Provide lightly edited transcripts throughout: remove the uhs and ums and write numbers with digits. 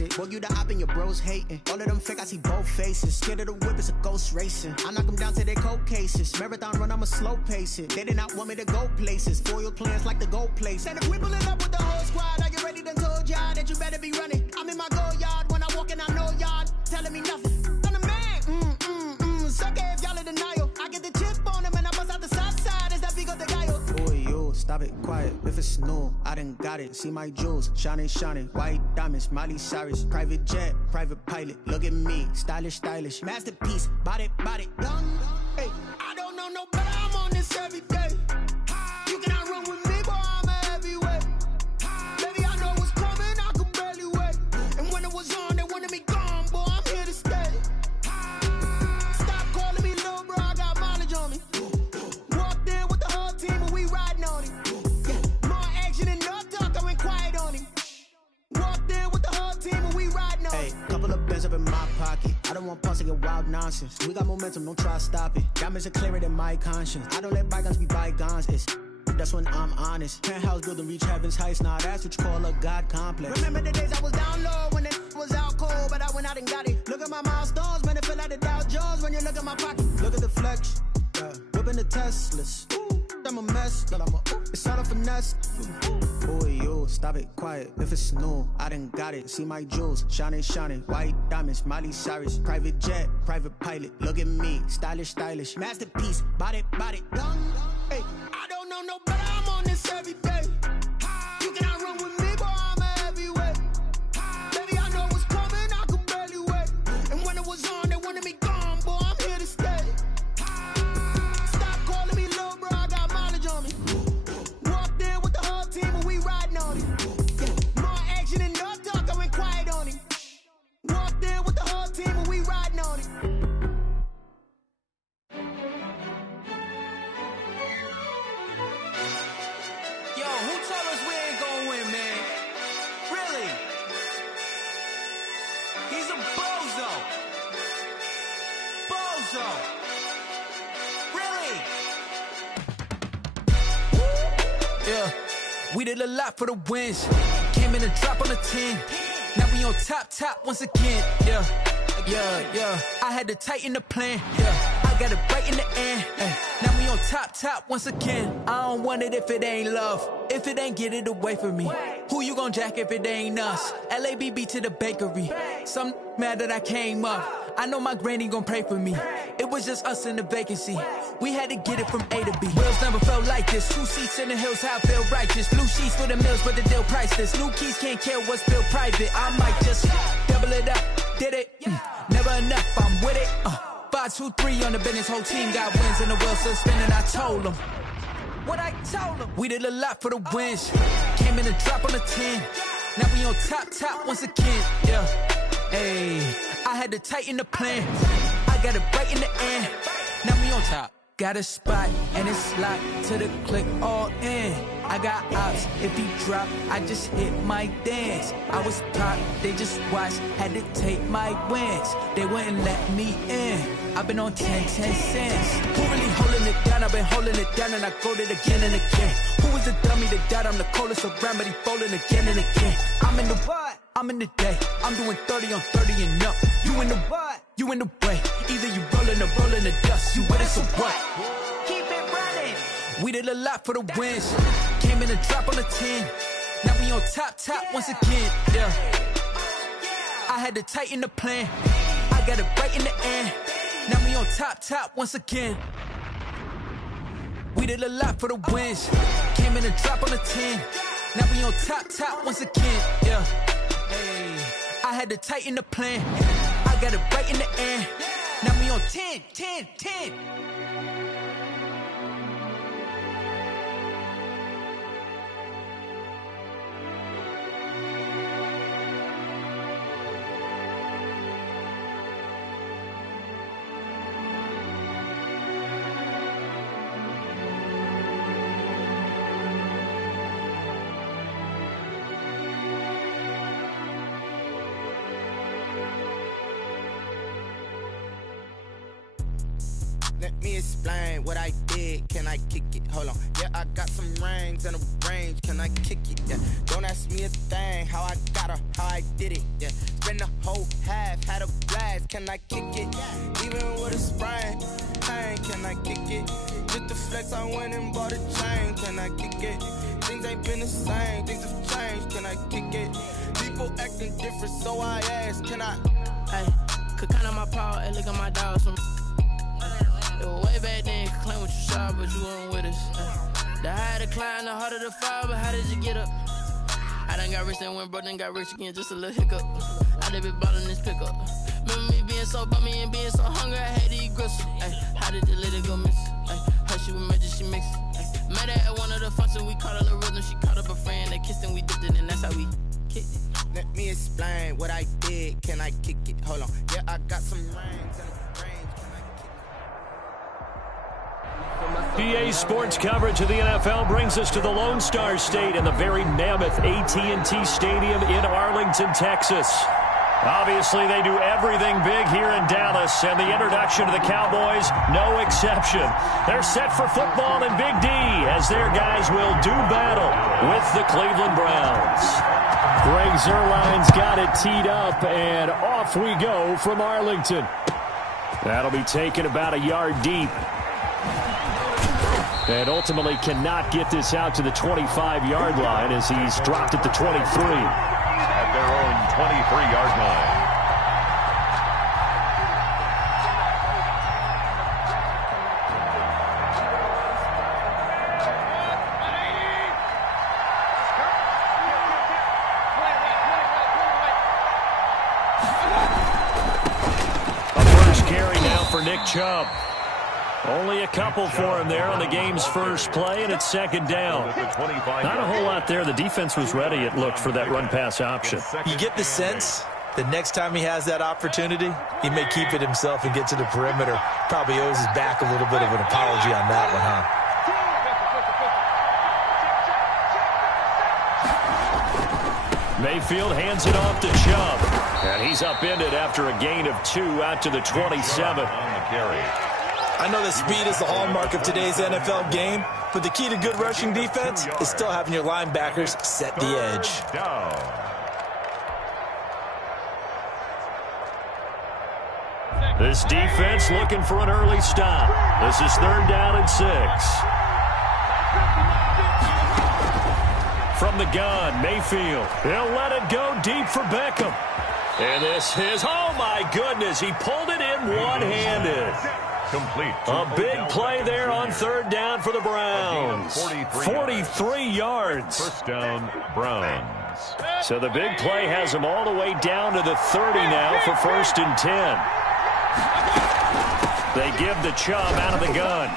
basic. Boy, you the op and your bros hating. All of them fake, I see both faces. Scared of the whip, it's a ghost racing. I knock them down to their cold cases. Marathon run, I'ma slow pace it. They did not want me to go places. Foil plans like the gold place. And if we pulling up with the whole squad, are you ready? Done told y'all that you better be running. I'm in my go yard. When I walk in, I know y'all telling me nothing. I'm the man. Suck it if y'all in denial. I get the chip on them and I bust out the south side. Is that Vigo de Gallo? Boy, you stop it, quiet. If it's new, I done got it. See my jewels, shining, white diamonds, Miley Cyrus, private jet, private pilot. Look at me, stylish, masterpiece, body, young. Hey, I don't know no better. I'm on this every day. You cannot run with me, boy. I'm a heavyweight. Baby, I know what's coming. I could barely wait. And when it was on, they wanted me gone, boy. I'm here to stay. Stop calling me little bro. I got mileage on me. Walked in with the whole team and we riding on it. More action and no talk. I went quiet on him. Walked in with the whole team and we riding on it. Hey, couple of bands up in my pocket. I don't want pause to get wild nonsense. We got momentum, don't try to stop it. Diamonds are clearer than my conscience. I don't let bygones be bygones. That's when I'm honest. Penthouse building, reach heaven's heights. Nah, that's what you call a God complex. Remember the days I was down low when it was out cold, but I went out and got it. Look at my milestones, man, it feel like the Dow Jones when you look at my pocket. Look at the flex, whipping the Teslas. I'm a mess, but it's all a finesse. Boy, you stop it, quiet. If it's new, I done got it. See my jewels, shining, white diamonds, Miley Cyrus, private jet, private pilot. Look at me, stylish, masterpiece, body, young. Hey, I don't know no better. I'm on this every day. You cannot run with me, boy. I'm a heavyweight. Baby, I know what's coming. I could barely wait. And when it was on, they wanted me gone, boy. I'm here to stay. Stop calling me little bro. I got mileage on me. Walked in with the whole team and we riding on it. More action and no talk. I went quiet on him. Walked in with the whole team and we riding on it. Who told us we ain't gonna win, man? Really? He's a bozo. Really? Yeah, we did a lot for the wins. Came in a drop on a 10. Now we on top once again. Yeah. I had to tighten the plan. Yeah, I got it right in the end. Now we on top once again. I don't want it if it ain't love. If it ain't, get it away from me. Who you gon' jack if it ain't us? LABB to the bakery. Some mad that I came up. I know my granny gon' pray for me. It was just us in the vacancy. We had to get it from A to B. Wheels never felt like this. 2 seats in the hills, how I feel righteous. Blue sheets for the mills, but the deal priceless. New keys can't care what's built private. I might just double it up. Did it? Never enough, I'm with it. 5, 2, 3 on the business. Whole team got wins and the wheels still spinning. I told them what I told them. We did a lot for the wins. Came in a drop on a 10. Now we on top once again. Yeah. Hey, I had to tighten the plan. I got it right in the end. Now we on top. Got a spot and it's locked to the click all in. I got ops, if he drop, I just hit my dance. I was top, they just watched, had to take my wins. They wouldn't let me in. I've been on 10 cents. Who really holding it down? I've been holding it down and I go it again and again. Who was the dummy that died? I'm the coldest around, but he folding again and again. I'm in the what? I'm in the day. I'm doing 30 on 30 and up. You in the what? You in the way. Either you rolling or rolling the dust. You with us or what? Keep it running. We did a lot for the wins. Came in a drop on a 10. Now we on top once again. Yeah. I had to tighten the plan. I got it right in the end. Now we on top once again. We did a lot for the wins. Came in a drop on a 10. Now we on top once again. Yeah. Hey, I had to tighten the plan. I got it right in the end. Now we on 10. Let me explain what I did. Can I kick it? Hold on. Yeah, I got some rings and a range. Can I kick it? Yeah. Don't ask me a thing. How I got her, how I did it. Yeah. Spend the whole half, had a blast. Can I kick it? Even with a sprain. Pain, can I kick it? Just the flex, I went and bought a chain. Can I kick it? Things ain't been the same. Things have changed. Can I kick it? People acting different, so I ask. Can I? Hey, could count on my power and look at my dogs from. It was way back then, you could claim what you saw, but you weren't with us. The higher the climb, the harder the fall, but how did you get up? I done got rich and went broke, then got rich again, just a little hiccup. I done been ballin' this pickup. Remember me being so bummy and being so hungry, I had to eat gristle. Ay, how did the lady go miss? How she was magic, she mixed. Met her at one of the functions, we caught a little rhythm, she caught up a friend, they kissed and we dipped it, and that's how we kicked it. Let me explain what I did. Can I kick it? Hold on. Yeah, I got some rings and a range. PA Sports coverage of the NFL brings us to the Lone Star State in the very mammoth AT&T Stadium in Arlington, Texas. Obviously, they do everything big here in Dallas, and the introduction to the Cowboys, no exception. They're set for football in Big D as their guys will do battle with the Cleveland Browns. Greg Zuerlein's got it teed up, and off we go from Arlington. That'll be taken about a yard deep. And ultimately cannot get this out to the 25-yard line as he's dropped at the 23. At their own 23-yard line. A first carry now for Nick Chubb. Only a couple for him there on the game's first play, and it's second down. Not a whole lot there. The defense was ready, it looked, for that run-pass option. You get the sense that next time he has that opportunity, he may keep it himself and get to the perimeter. Probably owes his back a little bit of an apology on that one, huh? Mayfield hands it off to Chubb. And he's upended after a gain of 2 out to the 27. On the carry. I know that speed is the hallmark of today's NFL game, but the key to good rushing defense is still having your linebackers set the edge. This defense looking for an early stop. This is 3rd down and 6. From the gun, Mayfield. He'll let it go deep for Beckham. And this is, oh my goodness, he pulled it in one-handed. Complete. A big play there on 3rd down for the Browns. 43 yards. First down, Browns. So the big play has him all the way down to the 30 now for 1st and 10. They give the Chubb out of the gun.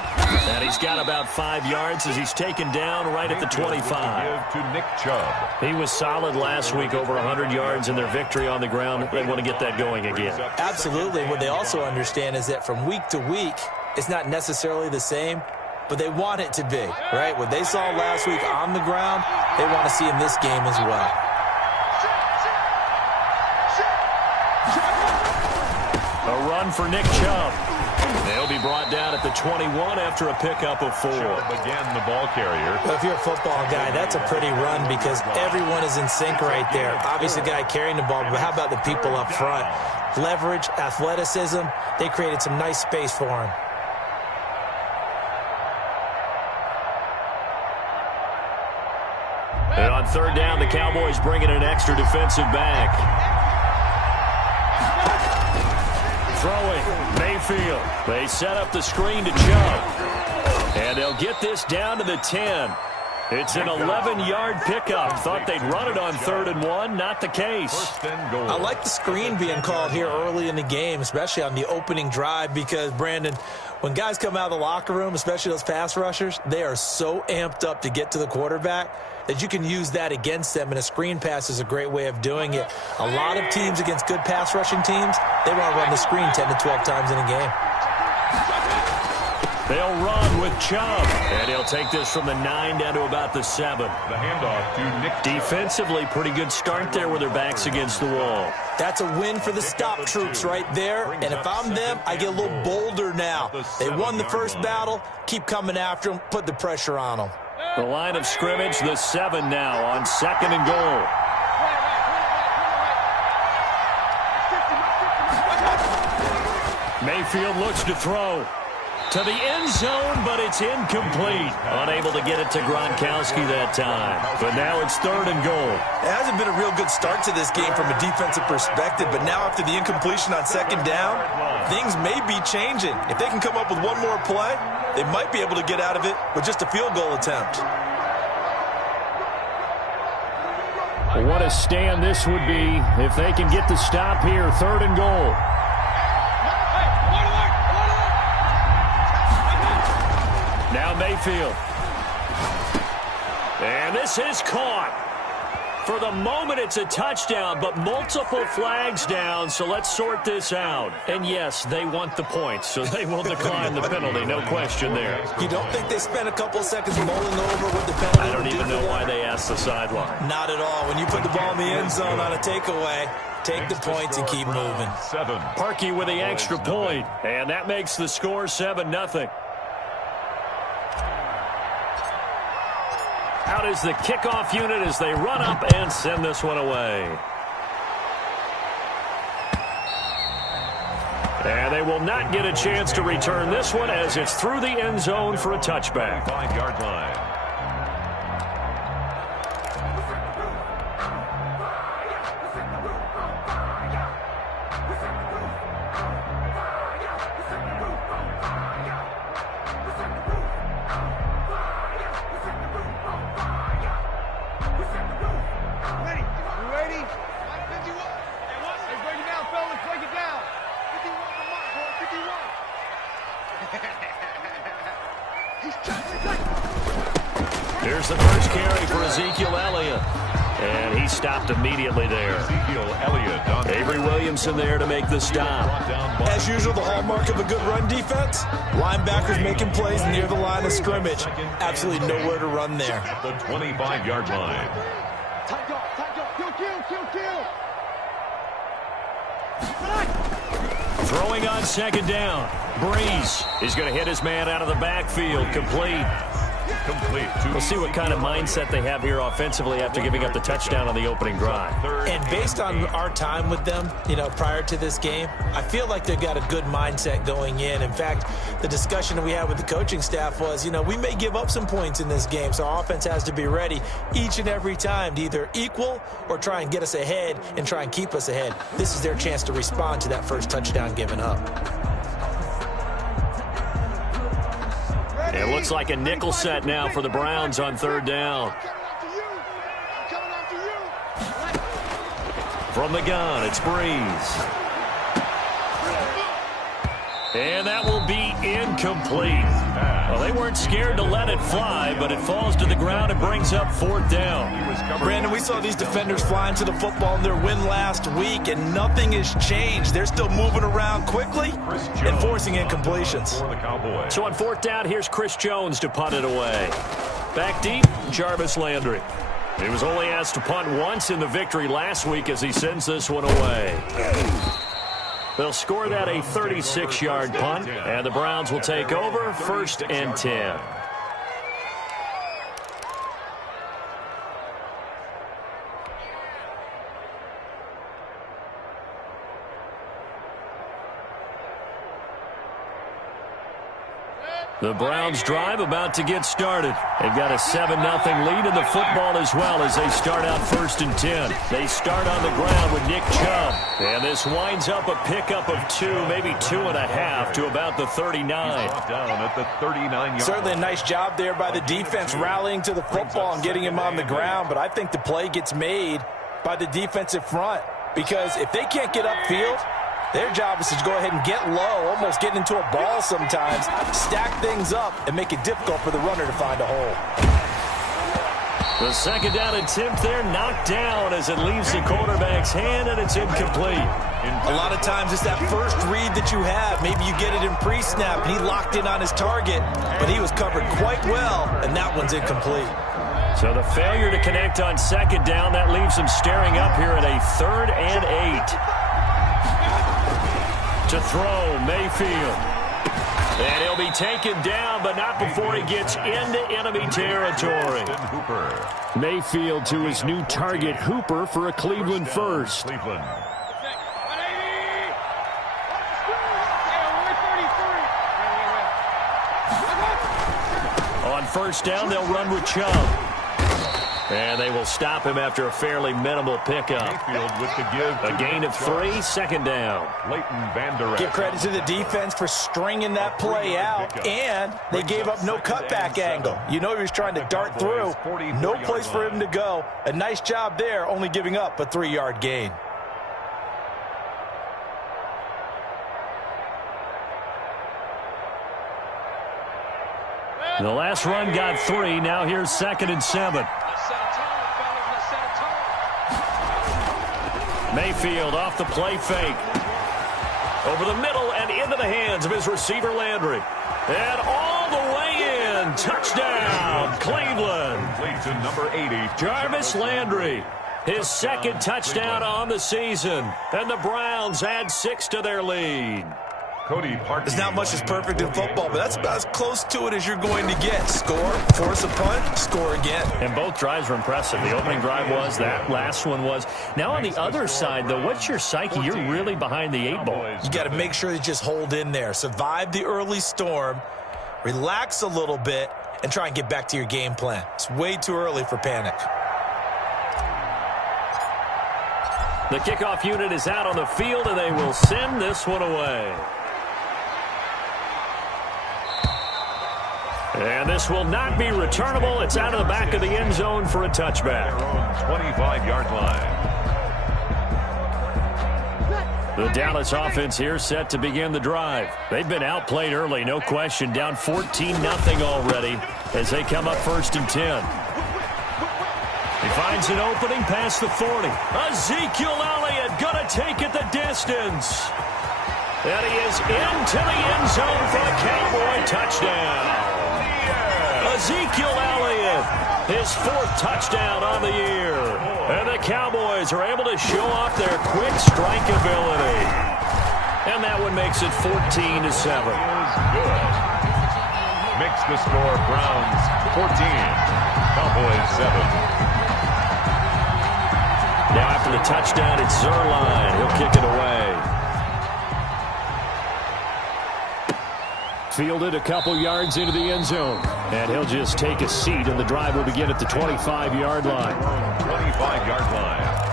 And he's got about 5 yards as he's taken down right at the 25. To Nick Chubb. He was solid last week, over 100 yards in their victory on the ground. They want to get that going again. Absolutely. What they also understand is that from week to week, it's not necessarily the same, but they want it to be, right? What they saw last week on the ground, they want to see in this game as well. A run for Nick Chubb. They'll be brought down at the 21 after a pickup of 4. Again, the ball carrier. Well, if you're a football guy, that's a pretty run because everyone is in sync right there. Obviously, the guy carrying the ball, but how about the people up front? Leverage, athleticism, they created some nice space for him. And on 3rd down, the Cowboys bring in an extra defensive back. Throwing, Mayfield. They set up the screen to Chubb. And they'll get this down to the 10. It's an 11-yard pickup. Thought they'd run it on 3rd and 1. Not the case. First and goal. I like the screen being called here early in the game, especially on the opening drive, because, Brandon, when guys come out of the locker room, especially those pass rushers, they are so amped up to get to the quarterback that you can use that against them, and a screen pass is a great way of doing it. A lot of teams against good pass rushing teams, they want to run the screen 10 to 12 times in a game. They'll run with Chubb, and he'll take this from the 9 down to about the 7. The handoff to Nick. Defensively, pretty good start there with their backs against the wall. That's a win for the stop troops right there, and if I'm them, I get a little bolder now. They won the first battle, keep coming after them, put the pressure on them. The line of scrimmage, the 7 now on 2nd and goal. Mayfield looks to throw to the end zone, but it's incomplete. Unable to get it to Gronkowski that time. But now it's 3rd and goal. It hasn't been a real good start to this game from a defensive perspective, but now after the incompletion on 2nd down, things may be changing. If they can come up with one more play, they might be able to get out of it with just a field goal attempt. What a stand this would be if they can get the stop here. 3rd and goal. Now Mayfield. And this is caught. For the moment, it's a touchdown, but multiple flags down, so let's sort this out. And yes, they want the points, so they will decline the penalty, no question there. You don't think they spent a couple of seconds mulling over what the penalty I don't even know why they asked the sideline. Not at all. When you put the ball in the end zone on a takeaway, take the points and keep moving. 7. Parkey with the extra point, and that makes the score 7-0. Out is the kickoff unit as they run up and send this one away. And they will not get a chance to return this one as it's through the end zone for a touchback. 5-yard line. Here's the first carry for Ezekiel Elliott. And he stopped immediately there. Ezekiel Elliott. Avery Williamson there to make the stop. As usual, the hallmark of a good run defense, linebackers making plays near the line of scrimmage. Absolutely nowhere to run there. The 25-yard line. Throwing on 2nd down. Breeze is going to hit his man out of the backfield. Complete. We'll see what kind of mindset they have here offensively after giving up the touchdown on the opening drive. And based on our time with them, prior to this game, I feel like they've got a good mindset going in. In fact, the discussion that we had with the coaching staff was, we may give up some points in this game, so our offense has to be ready each and every time to either equal or try and get us ahead and try and keep us ahead. This is their chance to respond to that first touchdown given up. It looks like a nickel set now for the Browns on 3rd down. From the gun, it's Breeze. And that will be incomplete. Well, they weren't scared to let it fly, but it falls to the ground and brings up 4th down. Brandon, we saw these defenders flying to the football in their win last week, and nothing has changed. They're still moving around quickly and forcing incompletions. So on 4th down, here's Chris Jones to punt it away. Back deep, Jarvis Landry. He was only asked to punt once in the victory last week as he sends this one away. They'll score that a 36-yard punt, and the Browns will take over 1st and 10. The Browns drive about to get started. They've got a 7-0 lead in the football as well as they start out 1st and 10. They start on the ground with Nick Chubb. And this winds up a pickup of 2, maybe 2.5 to about the 39. Down at the 39-yard. Certainly a nice job there by the defense rallying to the football and getting him on the ground. But I think the play gets made by the defensive front because if they can't get upfield, their job is to go ahead and get low, almost get into a ball sometimes, stack things up, and make it difficult for the runner to find a hole. The second down attempt there knocked down as it leaves the quarterback's hand, and it's incomplete. A lot of times it's that first read that you have. Maybe you get it in pre-snap, and he locked in on his target, but he was covered quite well, and that one's incomplete. So the failure to connect on second down, that leaves him staring up here at a 3rd and 8. To throw, Mayfield. And he'll be taken down, but not before he gets into enemy territory. Mayfield to his new target, Hooper, for a Cleveland first. On first down, they'll run with Chubb. And they will stop him after a fairly minimal pickup. With the give. A gain of 3, 2nd down. Give credit to the defense for stringing that play out, and they gave up no cutback angle. You know he was trying to dart through. No place for him to go. A nice job there, only giving up a 3-yard gain. The last run got 3. Now here's 2nd and 7. Mayfield off the play fake. Over the middle and into the hands of his receiver, Landry. And all the way in. Touchdown, Cleveland. Number 80. Jarvis Landry. His 2nd touchdown on the season. And the Browns add 6 to their lead. There's not much that's perfect in football, but that's about as close to it as you're going to get. Score, force a punt, score again. And both drives were impressive. The opening drive was, that last one was. Now on the other side, though, what's your psyche? You're really behind the 8 ball. You got to make sure you just hold in there. Survive the early storm, relax a little bit, and try and get back to your game plan. It's way too early for panic. The kickoff unit is out on the field, and they will send this one away. And this will not be returnable. It's out of the back of the end zone for a touchback. 25-yard line. The Dallas offense here set to begin the drive. They've been outplayed early, no question. Down 14-0 already as they come up 1st and 10. He finds an opening past the 40. Ezekiel Elliott going to take it the distance. And he is into the end zone for a Cowboy touchdown. Ezekiel Elliott, his 4th touchdown on the year. And the Cowboys are able to show off their quick strike ability. And that one makes it 14-7. Good. Makes the score Browns 14, Cowboys 7. Now after the touchdown, it's Zerline. He'll kick it away. Fielded a couple yards into the end zone. And he'll just take a seat, and the drive will begin at the 25-yard line. 25-yard line.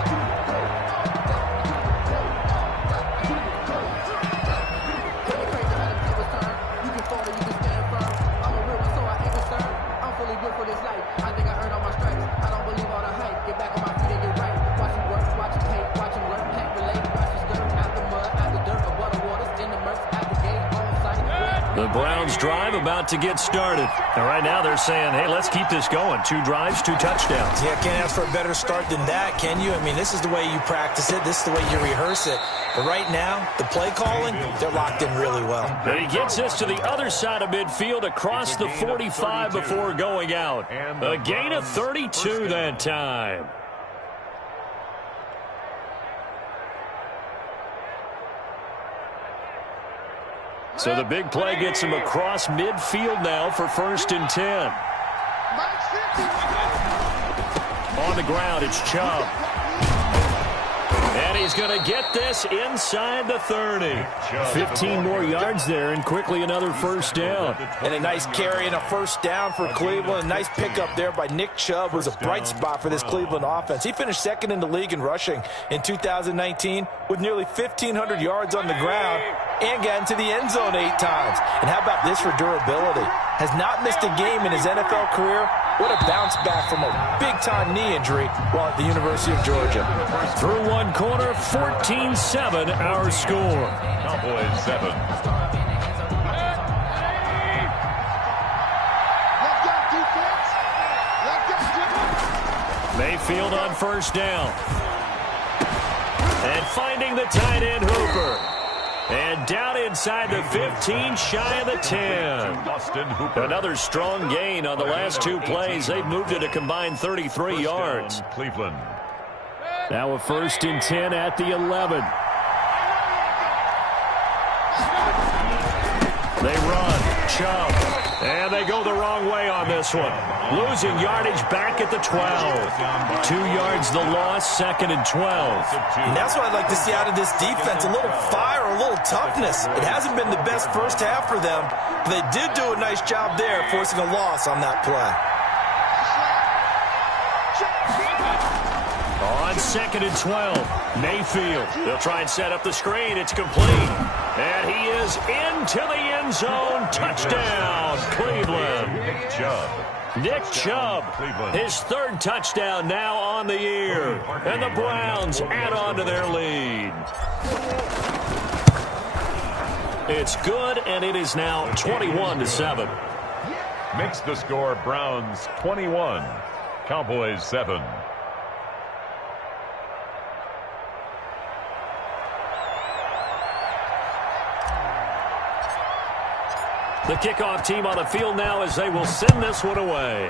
The Browns drive about to get started. And right now they're saying, hey, let's keep this going. 2 drives, 2 touchdowns. Yeah, can't ask for a better start than that, can you? I mean, this is the way you practice it. This is the way you rehearse it. But right now, the play calling, they're locked in really well. And he gets us to the other side of midfield across the 45 before going out. A gain of 32 that time. So the big play gets him across midfield now for 1st and 10. On the ground, it's Chubb. And he's going to get this inside the 30. 15 more yards there, and quickly another 1st down. And a nice carry and a 1st down for Cleveland. A nice pickup there by Nick Chubb, who's a bright spot for this Cleveland offense. He finished 2nd in the league in rushing in 2019 with nearly 1,500 yards on the ground and got into the end zone 8 times. And how about this for durability? Has not missed a game in his NFL career. What a bounce back from a big-time knee injury while at the University of Georgia. Through one quarter, 14-7 our score. Cowboys 7. Mayfield on first down. And finding the tight end Hooper. And down inside the 15, shy of the 10. Another strong gain on the last two plays. They've moved it a combined 33 yards. Cleveland. Now a 1st and 10 at the 11. They run. Chubb. And they go the wrong way on this one. Losing yardage back at the 12. 2 yards the loss, 2nd and 12. And that's what I'd like to see out of this defense. A little fire, a little toughness. It hasn't been the best first half for them, but they did do a nice job there, forcing a loss on that play. On 2nd and 12, Mayfield. They'll try and set up the screen. It's complete. And he is into the end zone. Touchdown, Cleveland. Nick Chubb, his 3rd touchdown now on the year. And the Browns add on to their lead. It's good, and it is now 21-7. Makes the score Browns 21, Cowboys 7. The kickoff team on the field now as they will send this one away.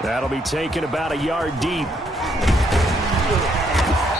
That'll be taken about a yard deep.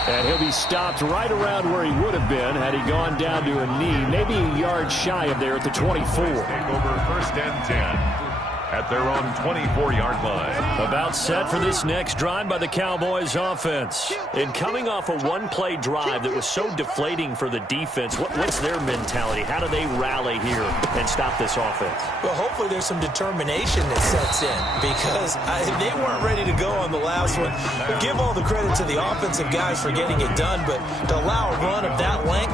And he'll be stopped right around where he would have been had he gone down to a knee, maybe a yard shy of there at the 24. Take over 1st and 10 at their own 24-yard line. About set for this next drive by the Cowboys offense. And coming off a one-play drive that was so deflating for the defense, what's their mentality? How do they rally here and stop this offense? Well, hopefully there's some determination that sets in because they weren't ready to go on the last one. We'll give all the credit to the offensive guys for getting it done, but to allow a run of that length,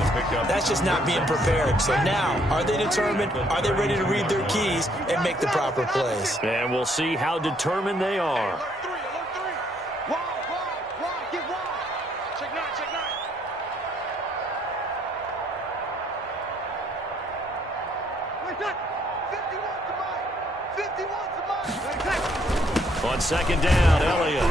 that's just not being prepared. So now, are they determined? Are they ready to read their keys and make the proper play? And we'll see how determined they are. On 2nd down, Elliott.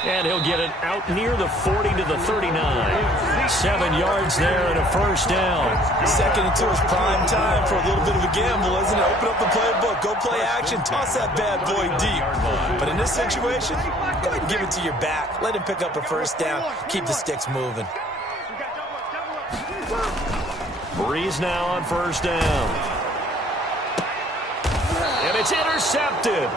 And he'll get it out near the 40 to the 39. 7 yards there and a 1st down. 2nd and 2 is prime time for a little bit of a gamble, isn't it? Open up the playbook, go play action, toss that bad boy deep. But in this situation, go ahead and give it to your back. Let him pick up a 1st down. Keep the sticks moving. Breeze now on 1st down. And it's intercepted.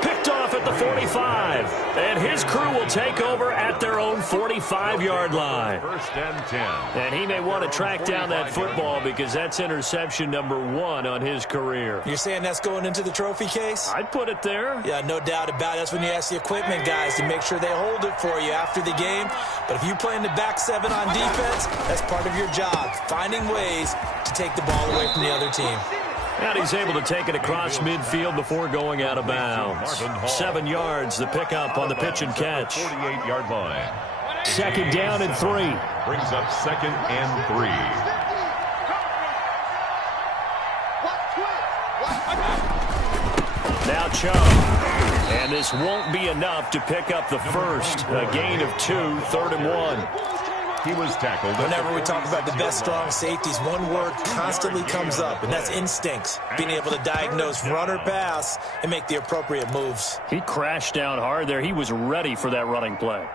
Picked off at the 45. And his crew will take over at their own 45-yard line. 1st and 10. And he may want to track down that football because that's interception number 1 on his career. You're saying that's going into the trophy case? I'd put it there. Yeah, no doubt about it. That's when you ask the equipment guys to make sure they hold it for you after the game. But if you play in the back 7 on defense, that's part of your job, finding ways to take the ball away from the other team. And he's able to take it across midfield before going out of bounds. 7 yards, the pickup on the pitch and catch. 48-yard line. 2nd down and 3. Brings up 2nd and 3. Now Chubb. And this won't be enough to pick up the first. A gain of 2, 3rd and 1. He was tackled. Whenever we talk about the best strong safeties, one word constantly comes up, and that's instincts. Being able to diagnose run or pass and make the appropriate moves. He crashed down hard there. He was ready for that running play.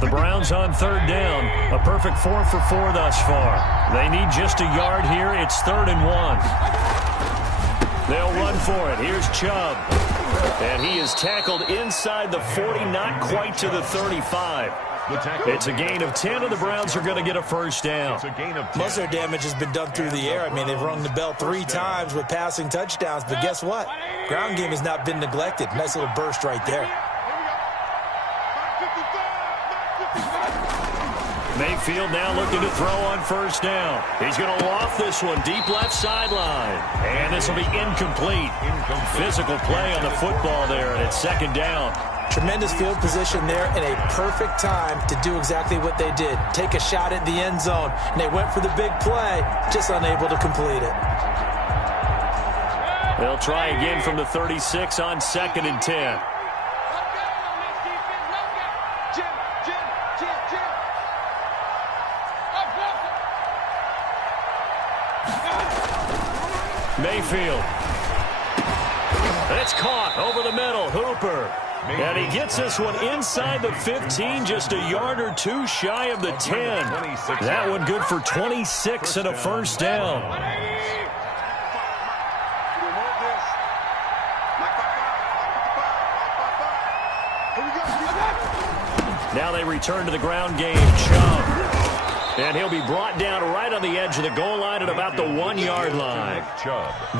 The Browns on 3rd down. A perfect 4 for 4 thus far. They need just a yard here. It's 3rd and 1. They'll run for it. Here's Chubb. And he is tackled inside the 40, not quite to the 35. It's a gain of 10, and the Browns are going to get a 1st down. Most of their damage has been done through the air. I mean, they've rung the bell 3 times with passing touchdowns, but guess what? Ground game has not been neglected. Nice little burst right there. Mayfield now looking to throw on 1st down. He's going to loft this one deep left sideline. And this will be incomplete. Physical play on the football there, and it's 2nd down. Tremendous field position there and a perfect time to do exactly what they did. Take a shot at the end zone. And they went for the big play, just unable to complete it. They'll try again from the 36 on 2nd and 10. Mayfield. It's caught over the middle. Hooper. And he gets this one inside the 15, just a yard or two shy of the 10. That one good for 26 and a first down. Now they return to the ground game. Chubb. And he'll be brought down right on the edge of the goal line at about the 1-yard line.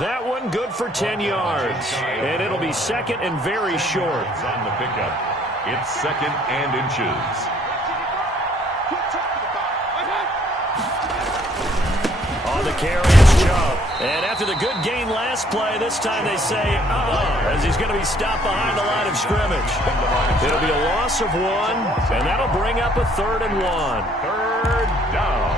That one good for 10 yards. And it'll be 2nd and very short. On the pickup, it's 2nd and inches. On the carry, it's Chubb. And after the good gain last play, this time they say, as he's going to be stopped behind the line of scrimmage. It'll be a loss of 1, and that'll bring up a 3rd and 1. 3rd down.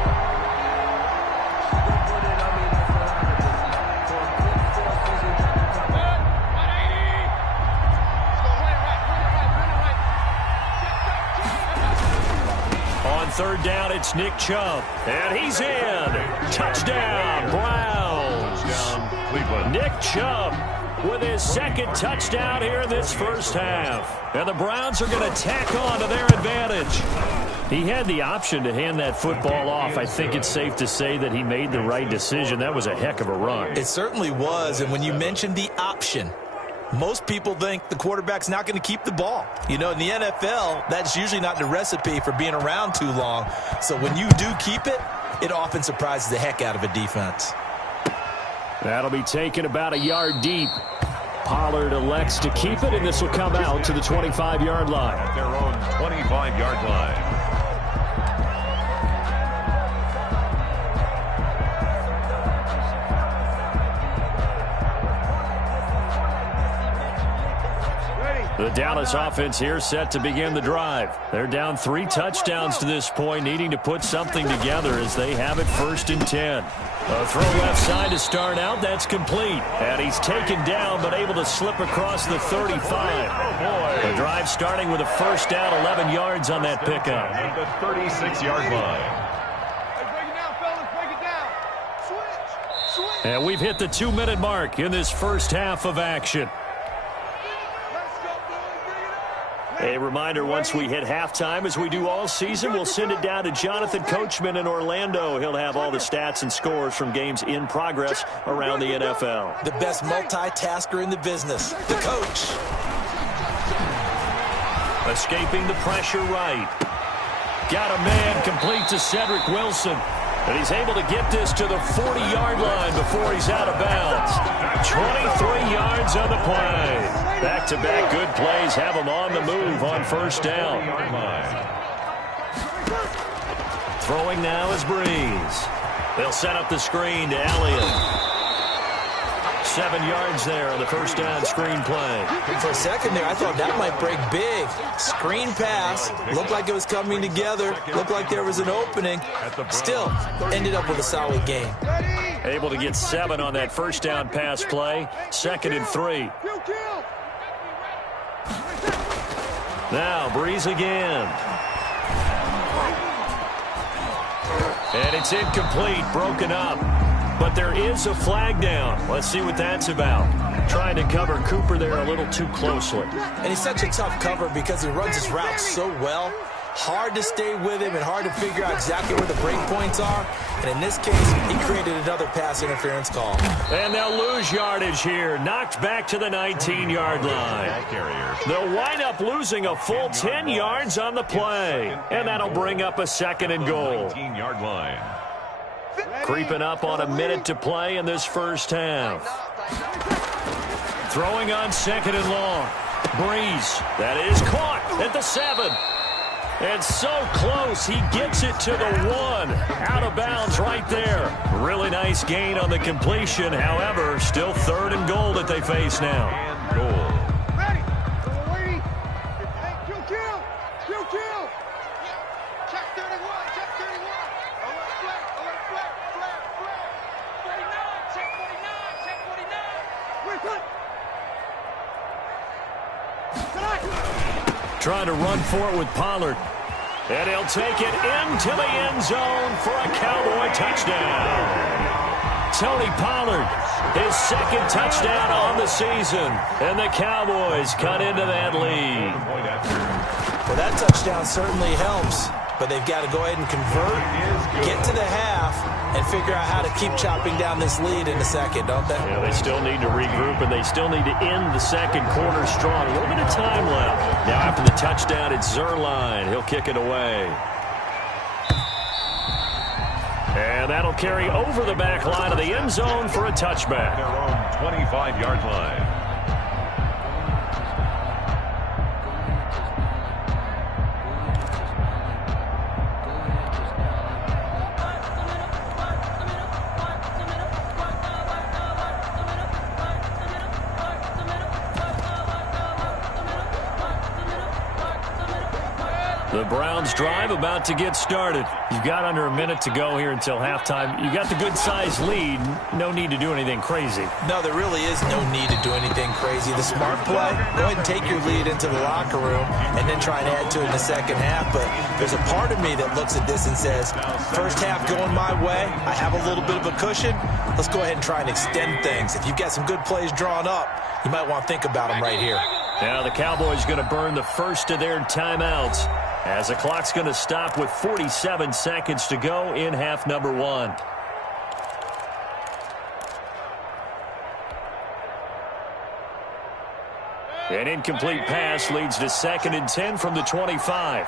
On 3rd down, it's Nick Chubb. And he's in. Touchdown, Browns. Touchdown, Cleveland. Nick Chubb with his 2nd touchdown here in this first half. And the Browns are going to tack on to their advantage. He had the option to hand that football off. I think it's safe to say that he made the right decision. That was a heck of a run. It certainly was. And when you mentioned the option, most people think the quarterback's not going to keep the ball. You know, in the NFL, that's usually not the recipe for being around too long. So when you do keep it, it often surprises the heck out of a defense. That'll be taken about a yard deep. Pollard elects to keep it, and this will come out to the 25-yard line. At their own 25-yard line. The Dallas offense here set to begin the drive. They're down 3 touchdowns to this point, needing to put something together as they have it 1st and 10. A throw left side to start out. That's complete. And he's taken down, but able to slip across the 35. The drive starting with a first down, 11 yards on that pickup. At the 36-yard line. And we've hit the 2-minute mark in this first half of action. A reminder, once we hit halftime, as we do all season, we'll send it down to Jonathan Coachman in Orlando. He'll have all the stats and scores from games in progress around the NFL. The best multitasker in the business, the coach. Escaping the pressure right. Got a man complete to Cedric Wilson. And he's able to get this to the 40-yard line before he's out of bounds. 23 yards on the play. Back-to-back good plays have him on the move on first down. Throwing now is Breeze. They'll set up the screen to Elliott. 7 yards there on the first down screen play. For a second there, I thought that might break big. Screen pass. Looked like it was coming together. Looked like there was an opening. Still, ended up with a solid game. Able to get 7 on that first down pass play. 2nd and 3. Now, Breeze again. And it's incomplete, broken up. But there is a flag down. Let's see what that's about. Trying to cover Cooper there a little too closely. And he's such a tough cover because he runs his route so well. Hard to stay with him and hard to figure out exactly where the break points are. And in this case, he created another pass interference call. And they'll lose yardage here. Knocked back to the 19-yard line. They'll wind up losing a full 10 yards on the play. And that'll bring up a 2nd and goal. 19-yard line. Creeping up on a minute to play in this first half. Throwing on 2nd and long. Breeze. That is caught at the 7. And so close, he gets it to the 1. Out of bounds right there. Really nice gain on the completion. However, still 3rd and goal that they face now. And goal. trying to run for it with Pollard. And he'll take it into the end zone for a Cowboy touchdown. Tony Pollard, his second touchdown on the season. And the Cowboys cut into that lead. Well, that touchdown certainly helps. But they've got to go ahead and convert, get to the half, and figure out how to keep chopping down this lead in the second, don't they? Yeah, they still need to regroup, and they still need to end the second quarter strong. A little bit of time left. Now after the touchdown, it's Zuerlein. He'll kick it away. And that'll carry over the back line of the end zone for a touchback. Their own 25-yard line. The Browns drive about to get started. You've got under a minute to go here until halftime. You got the good-sized lead. No need to do anything crazy. No, there really is no need to do anything crazy. The smart play, go ahead and take your lead into the locker room and then try and add to it in the second half. But there's a part of me that looks at this and says, first half going my way, I have a little bit of a cushion. Let's go ahead and try and extend things. If you've got some good plays drawn up, you might want to think about them right here. Now the Cowboys going to burn the first of their timeouts, as the clock's going to stop with 47 seconds to go in half number one. An incomplete pass leads to 2nd and 10 from the 25.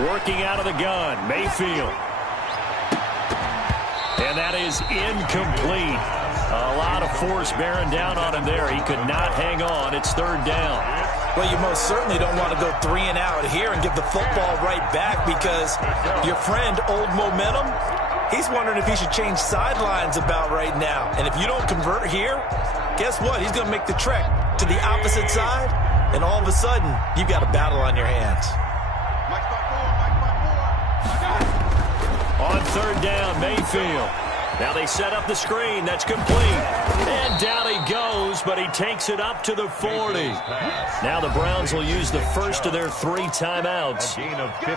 Working out of the gun, Mayfield. And that is incomplete. A lot of force bearing down on him there. He could not hang on. It's 3rd down. Well, you most certainly don't want to go 3 and out here and give the football right back, because your friend, Old Momentum, he's wondering if he should change sidelines about right now. And if you don't convert here, guess what? He's going to make the trek to the opposite side, and all of a sudden, you've got a battle on your hands. On 3rd down, Mayfield. Now they set up the screen. That's complete. And down he goes, but he takes it up to the 40. Now the Browns will use the first of their 3 timeouts,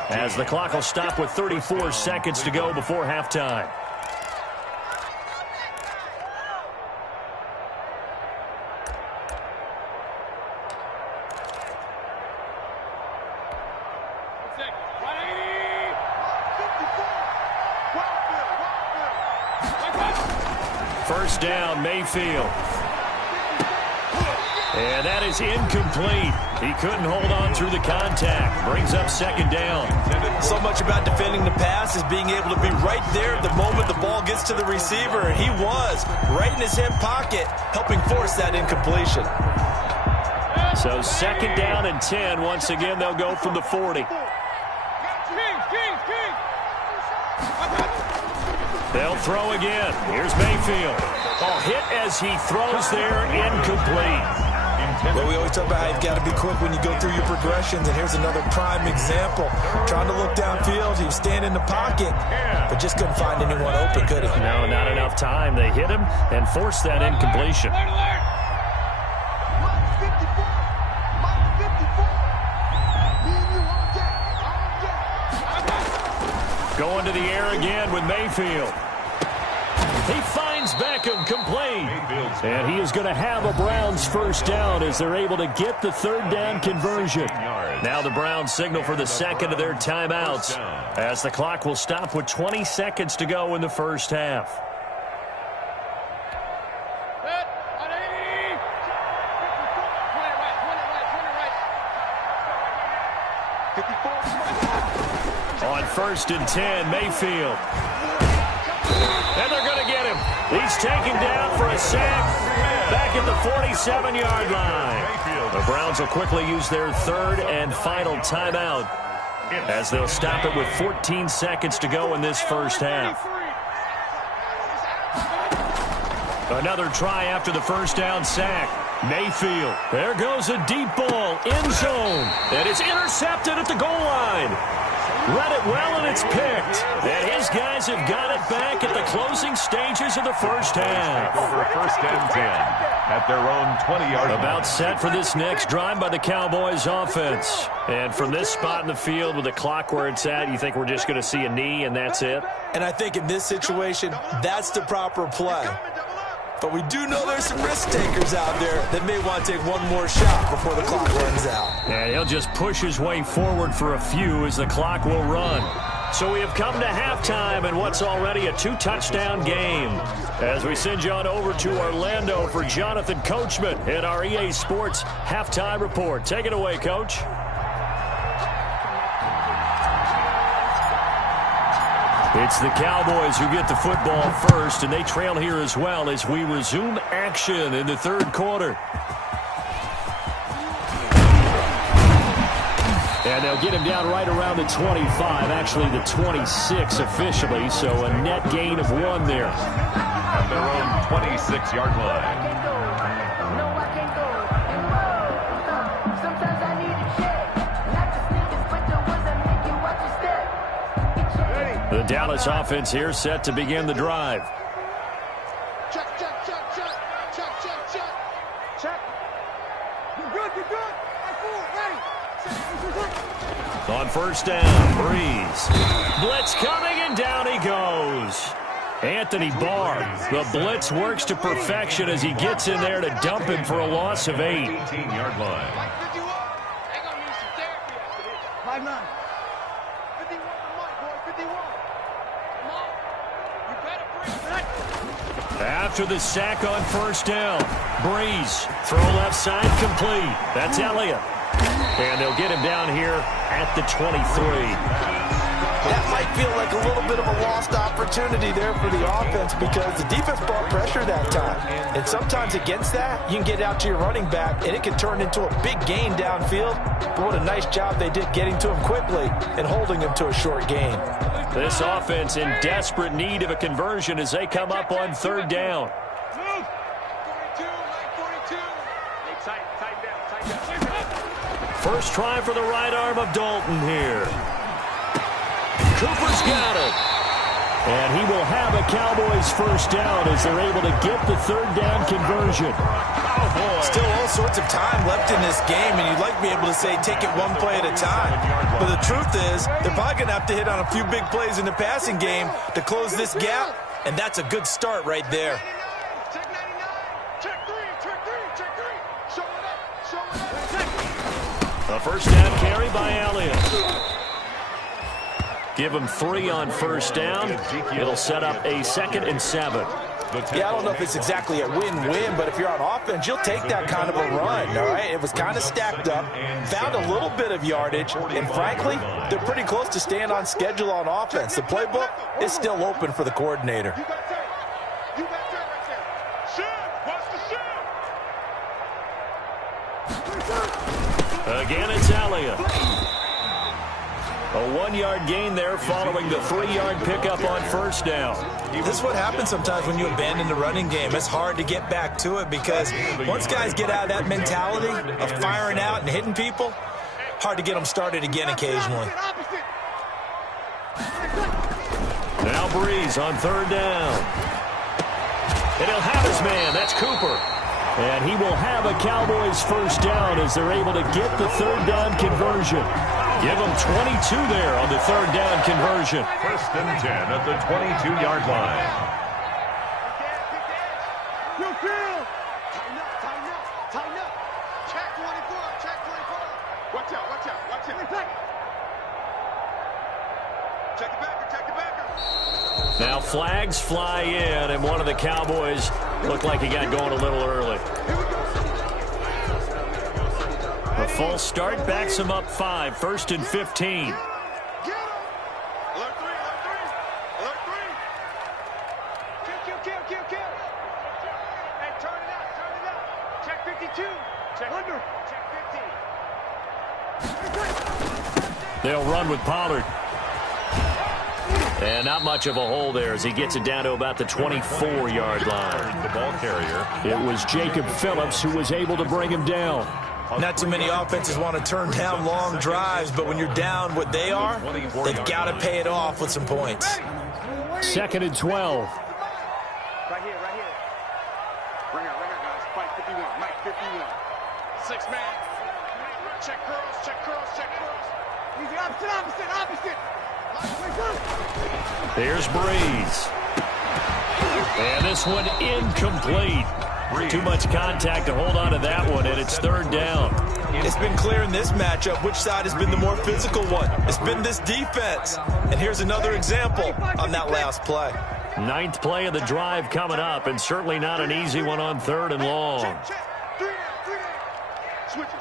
as the clock will stop with 34 seconds to go before halftime. First down, Mayfield. And that is incomplete. He couldn't hold on through the contact. Brings up 2nd down. So much about defending the pass is being able to be right there at the moment the ball gets to the receiver. And he was right in his hip pocket, helping force that incompletion. So 2nd down and 10. Once again, they'll go from the 40. They'll throw again. Here's Mayfield. Oh, hit as he throws there, incomplete. Well, we always talk about how you've got to be quick when you go through your progressions, and here's another prime example. Trying to look downfield, he was standing in the pocket, but just couldn't find anyone open, could he? No, not enough time. They hit him and forced that incompletion. Going to the air again with Mayfield. He finds Beckham, complete. And he is going to have a Browns first down as they're able to get the 3rd down conversion. Now the Browns signal for the 2nd of their timeouts, as the clock will stop with 20 seconds to go in the first half. On 1st and 10, Mayfield. And they're going to get him. He's taken down for a sack back at the 47-yard line. The Browns will quickly use their 3rd and final timeout, as they'll stop it with 14 seconds to go in this first half. Another try after the first down sack. Mayfield. There goes a deep ball. End zone. And it's intercepted at the goal line. Read it well, and it's picked. And his guys have got it back at the closing stages of the first half. Over first and 10 at their own 20-yard line. About set for this next drive by the Cowboys offense. And from this spot in the field with the clock where it's at, you think we're just going to see a knee and that's it? And I think in this situation, that's the proper play. But we do know there's some risk takers out there that may want to take one more shot before the clock runs out. And he'll just push his way forward for a few as the clock will run. So we have come to halftime in what's already a 2-touchdown game. As we send you on over to Orlando for Jonathan Coachman in our EA Sports Halftime Report. Take it away, Coach. It's the Cowboys who get the football first, and they trail here as well as we resume action in the third quarter. And they'll get him down right around the 25, actually the 26 officially, so a net gain of 1 there. At their own 26-yard line. The Dallas offense here set to begin the drive. Check, check, check, check, check, check, check, check. You're good, you're good. Ready. On first down, Breeze. Blitz coming, and down he goes. Anthony Barr. The blitz works to perfection as he gets in there to dump him for a loss of 8. 18-yard line. 5-9. 51 to Mike, boy, 51. Come on. You better bring that. After the sack on first down, Breeze. Throw left side complete. That's Elliott. And they'll get him down here at the 23. That might feel like a little bit of a lost opportunity there for the offense because the defense brought pressure that time. And sometimes against that, you can get out to your running back, and it can turn into a big gain downfield. But what a nice job they did getting to him quickly and holding him to a short gain. This offense in desperate need of a conversion as they come up on third down. 42, like 42. Hey, tight down. First try for the right arm of Dalton here. Cooper's got it. And he will have a Cowboys first down as they're able to get the third down conversion. Oh, boy. Still all sorts of time left in this game, and you'd like to be able to say take it one play at a time. But the truth is, they're probably going to have to hit on a few big plays in the passing game to close this gap, and that's a good start right there. Check 99. Check 3. Check 3. Check 3. Show it up. Show it up. A first down carry by Elliott. Give him 3 on first down. It'll set up a 2nd and 7. Yeah, I don't know if it's exactly a win-win, but if you're on offense, you'll take that kind of a run, all right? It was kind of stacked up, found a little bit of yardage, and frankly, they're pretty close to staying on schedule on offense. The playbook is still open for the coordinator. You got that. You got that right there. Shoot. Watch the shoot. Again, it's Elliott. A 1-yard gain there following the 3-yard pickup on first down. This is what happens sometimes when you abandon the running game. It's hard to get back to it because once guys get out of that mentality of firing out and hitting people, hard to get them started again occasionally. Now Breeze on third down. And he'll have his man. That's Cooper. And he will have a Cowboys first down as they're able to get the third down conversion. Give them 22 there on the third down conversion. First and 10 at the 22-yard line. Tighten up, tighten up, tighten up. Check 24, check 24. Watch out, watch out, watch out. Check the backer, check the backer. Now flags fly in, and one of the Cowboys looked like he got going a little early. A false start backs him up 5, 1st and 15. Get him. Alert 3, alert 3. Kill. Hey, turn it out. Check 52. Check under. Check 50. They'll run with Pollard. And not much of a hole there as he gets it down to about the 24-yard line. The ball carrier. It was Jacob Phillips who was able to bring him down. Not too many offenses want to turn down long drives, but when you're down what they are, they've got to pay it off with some points. 2nd and 12. Right here. Ring out, guys. Fight 51. Mike 51. 6 man. Check curls. Easy, opposite. There's Breeze. And this one incomplete. Too much contact to hold on to that one, and it's 3rd down. It's been clear in this matchup which side has been the more physical one. It's been this defense. And here's another example on that last play. 9th play of the drive coming up, and certainly not an easy one on 3rd and long. Switch it.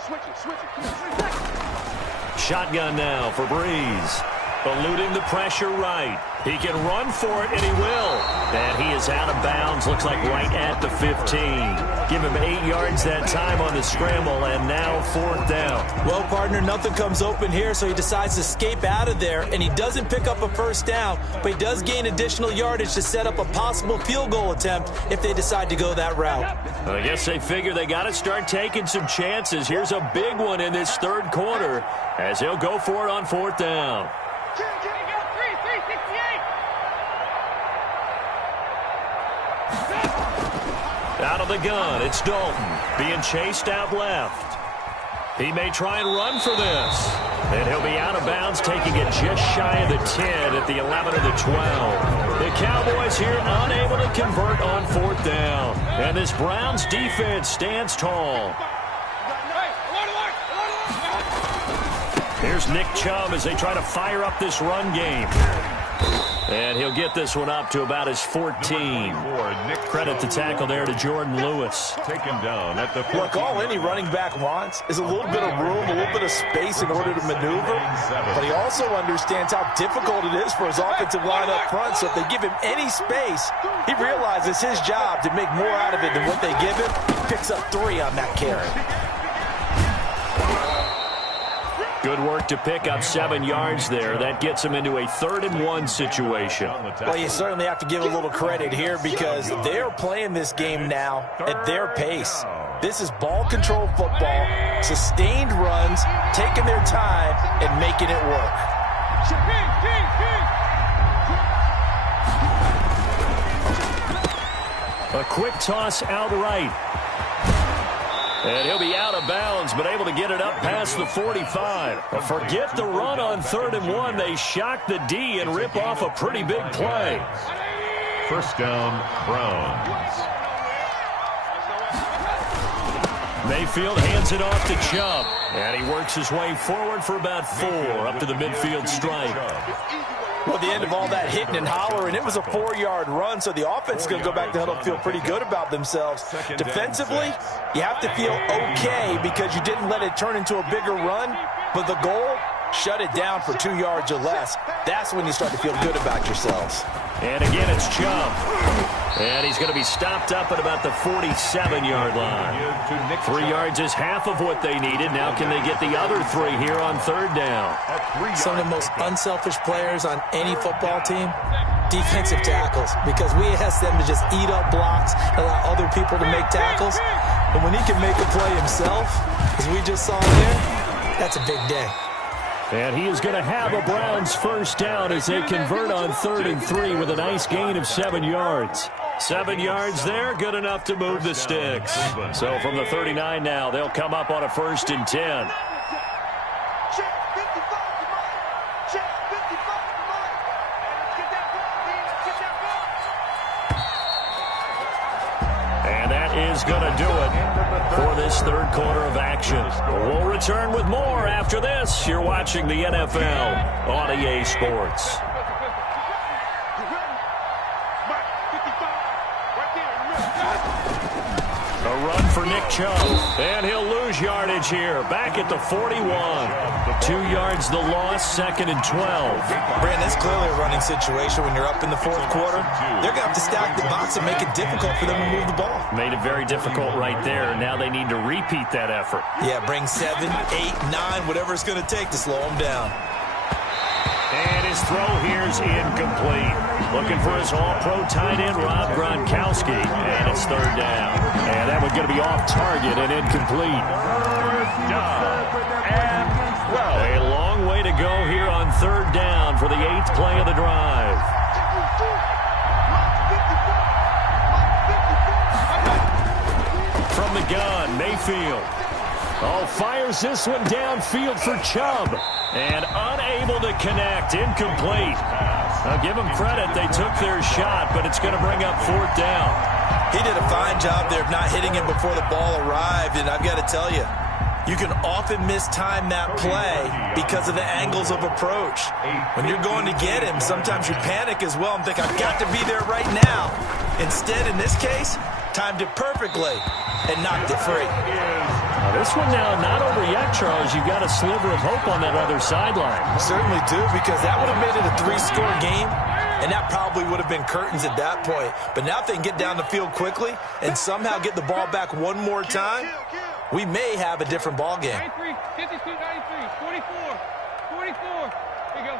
Shotgun now for Breeze. Eluding the pressure right. He can run for it, and he will. And he is out of bounds, looks like right at the 15. Give him 8 yards that time on the scramble, and now 4th down. Well, partner, nothing comes open here, so he decides to escape out of there, and he doesn't pick up a 1st down, but he does gain additional yardage to set up a possible field goal attempt if they decide to go that route. I guess they figure they got to start taking some chances. Here's a big one in this 3rd quarter as he'll go for it on 4th down. Out of the gun, it's Dalton being chased out left. He may try and run for this. And he'll be out of bounds, taking it just shy of the 10 at the 11 or the 12. The Cowboys here unable to convert on 4th down. And this Browns defense stands tall. Here's Nick Chubb as they try to fire up this run game. And he'll get this one up to about his 14. Credit the tackle there to Jordan Lewis. Taken down at the 14. Look, all any running back wants is a little bit of room, a little bit of space in order to maneuver. But he also understands how difficult it is for his offensive line up front. So if they give him any space, he realizes his job to make more out of it than what they give him. He picks up 3 on that carry. Good work to pick up 7 yards there. That gets him into a 3rd and 1 situation. Well, you certainly have to give a little credit here because they're playing this game now at their pace. This is ball control football, sustained runs, taking their time, and making it work. A quick toss out right. And he'll be out of bounds, but able to get it up past the 45. Forget the run on 3rd and 1. They shock the D and rip off a pretty big play. 1st down, Browns. Mayfield hands it off to Chubb. And he works his way forward for about 4 up to the midfield stripe. Well, the end of all that hitting and hollering, it was a 4-yard run, so the offense is going to go back to huddle and feel pretty good about themselves. Defensively, you have to feel okay because you didn't let it turn into a bigger run, but the goal, shut it down for 2 yards or less. That's when you start to feel good about yourselves. And again, it's Chubb. And he's going to be stopped up at about the 47-yard line. 3 yards is half of what they needed. Now can they get the other 3 here on 3rd down? Some of the most unselfish players on any football team, defensive tackles, because we ask them to just eat up blocks, allow other people to make tackles. But when he can make a play himself, as we just saw there, that's a big day. And he is going to have a Browns 1st down as they convert on 3rd and 3 with a nice gain of 7 yards. 7 yards there, good enough to move the sticks. So from the 39 now, they'll come up on a 1st and 10. And that is going to do it for this 3rd quarter of action. We'll return with more after this. You're watching the NFL on EA Sports. A run for Nick Chubb, and he'll lose yardage here. Back at the 41. 2 yards the loss, 2nd and 12. Brandon, that's clearly a running situation when you're up in the 4th quarter. They're going to have to stack the box and make it difficult for them to move the ball. Made it very difficult right there. Now they need to repeat that effort. Yeah, bring 7, 8, 9, whatever it's going to take to slow them down. And his throw here is incomplete. Looking for his all-pro tight end, Rob Gronkowski. And it's 3rd down. And that one's going to be off target and incomplete. And, well, a long way to go here on 3rd down for the 8th play of the drive. From the gun, Mayfield. Oh, fires this one downfield for Chubb. And unable to connect. Incomplete. I'll give them credit. They took their shot, but it's going to bring up 4th down. He did a fine job there of not hitting him before the ball arrived. And I've got to tell you, you can often mistime that play because of the angles of approach. When you're going to get him, sometimes you panic as well and think, I've got to be there right now. Instead, in this case, timed it perfectly and knocked it free. Now this one now not over yet, Charles. You've got a sliver of hope on that other sideline. Certainly do, because that would have made it a 3-score game, and that probably would have been curtains at that point. But now if they can get down the field quickly and somehow get the ball back one more time, we may have a different ball game. 93, 52, 93, 44, 44. Here you go.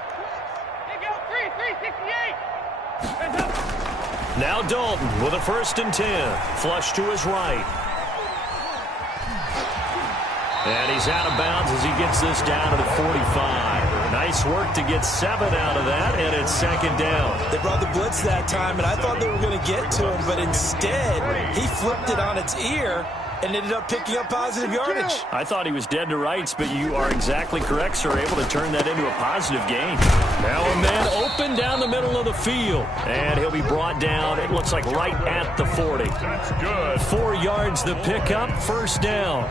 Here you go. 368. Now Dalton with a 1st and 10. Flush to his right. And he's out of bounds as he gets this down to the 45. Nice work to get 7 out of that, and it's 2nd down. They brought the blitz that time, and I thought they were going to get to him, but instead he flipped it on its ear and ended up picking up positive yardage. I thought he was dead to rights, but you are exactly correct, sir. Able to turn that into a positive gain. Now a man open down the middle of the field, and he'll be brought down, it looks like right at the 40. That's good. 4 yards the pickup, 1st down.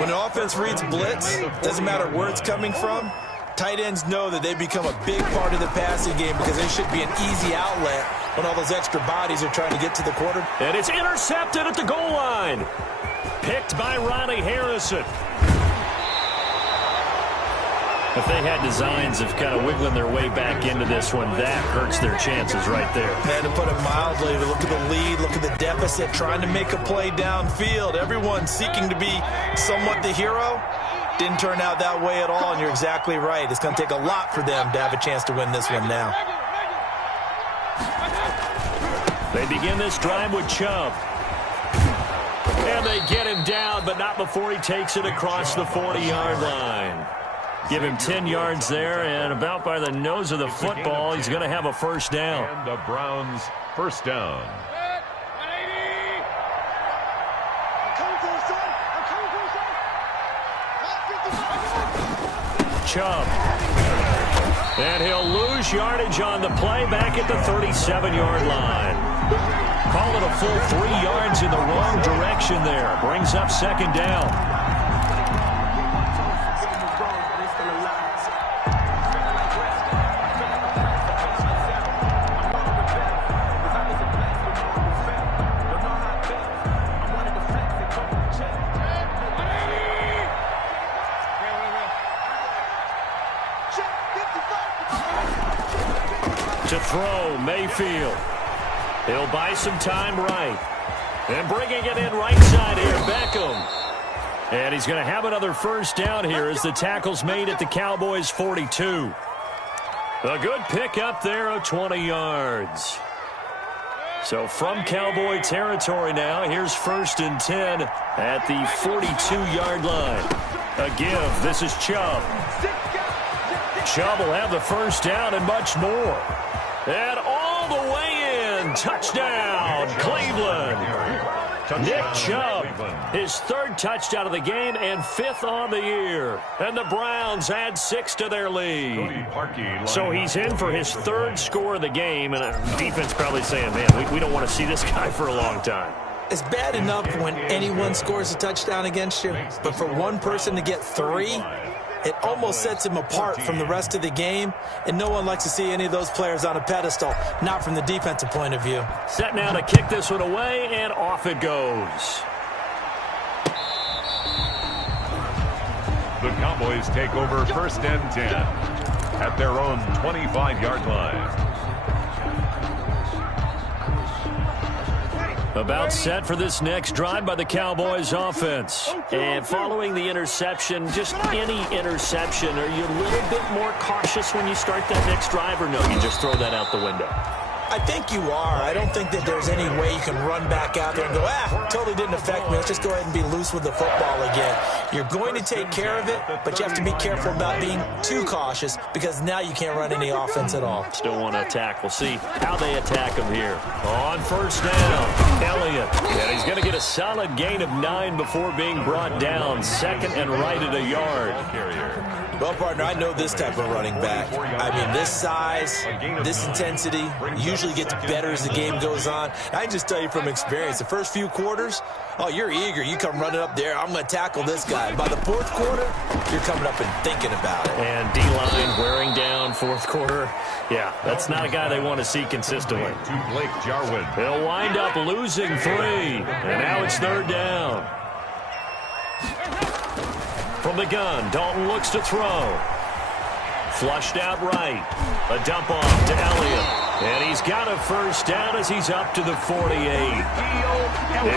When an offense reads blitz, doesn't matter where it's coming from, tight ends know that they become a big part of the passing game because they should be an easy outlet when all those extra bodies are trying to get to the quarter. And it's intercepted at the goal line. Picked by Ronnie Harrison. If they had designs of kind of wiggling their way back into this one, that hurts their chances right there. And to put it mildly, look at the lead, look at the deficit, trying to make a play downfield. Everyone seeking to be somewhat the hero. Didn't turn out that way at all, and you're exactly right. It's going to take a lot for them to have a chance to win this one now. They begin this drive with Chubb. And they get him down, but not before he takes it across the 40-yard line. Give him 10 yards there, and about by the nose of the football, he's going to have a 1st down. And the Browns' 1st down. Chubb. And he'll lose yardage on the play back at the 37-yard line. Call it a full 3 yards in the wrong direction there. Brings up 2nd down. To throw, Mayfield. He'll buy some time right. And bringing it in right side here, Beckham. And he's going to have another 1st down here as the tackle's made at the Cowboys' 42. A good pick up there of 20 yards. So from Cowboy territory now, here's 1st and 10 at the 42-yard line. A give. This is Chubb. Chubb will have the 1st down and much more. And all the way in. Touchdown, Cleveland. Nick Chubb, his 3rd touchdown of the game and 5th on the year. And the Browns add 6 to their lead. So he's in for his 3rd score of the game, and defense probably saying, man, we don't want to see this guy for a long time. It's bad enough when anyone scores a touchdown against you, but for one person to get 3, it almost sets him apart from the rest of the game, and no one likes to see any of those players on a pedestal, not from the defensive point of view. Set now to kick this one away, and off it goes. The Cowboys take over 1st and 10 at their own 25-yard line. About set for this next drive by the Cowboys offense. And following the interception, just any interception, are you a little bit more cautious when you start that next drive, or no, you just throw that out the window? I think you are. I don't think that there's any way you can run back out there and go, totally didn't affect me. Let's just go ahead and be loose with the football again. You're going to take care of it, but you have to be careful about being too cautious because now you can't run any offense at all. Still want to attack. We'll see how they attack him here. On first down, Elliott. And he's going to get a solid gain of 9 before being brought down. Second and right at a yard. Well, partner, I know this type of running back. I mean, this size, this intensity usually gets better as the game goes on. I can just tell you from experience, the first few quarters, you're eager. You come running up there, I'm going to tackle this guy. By the fourth quarter, you're coming up and thinking about it. And D-line wearing down fourth quarter. Yeah, that's not a guy they want to see consistently. To Blake Jarwin. He'll wind up losing 3. And now it's third down. From the gun, Dalton looks to throw. Flushed out right. A dump off to Elliott. And he's got a first down as he's up to the 48.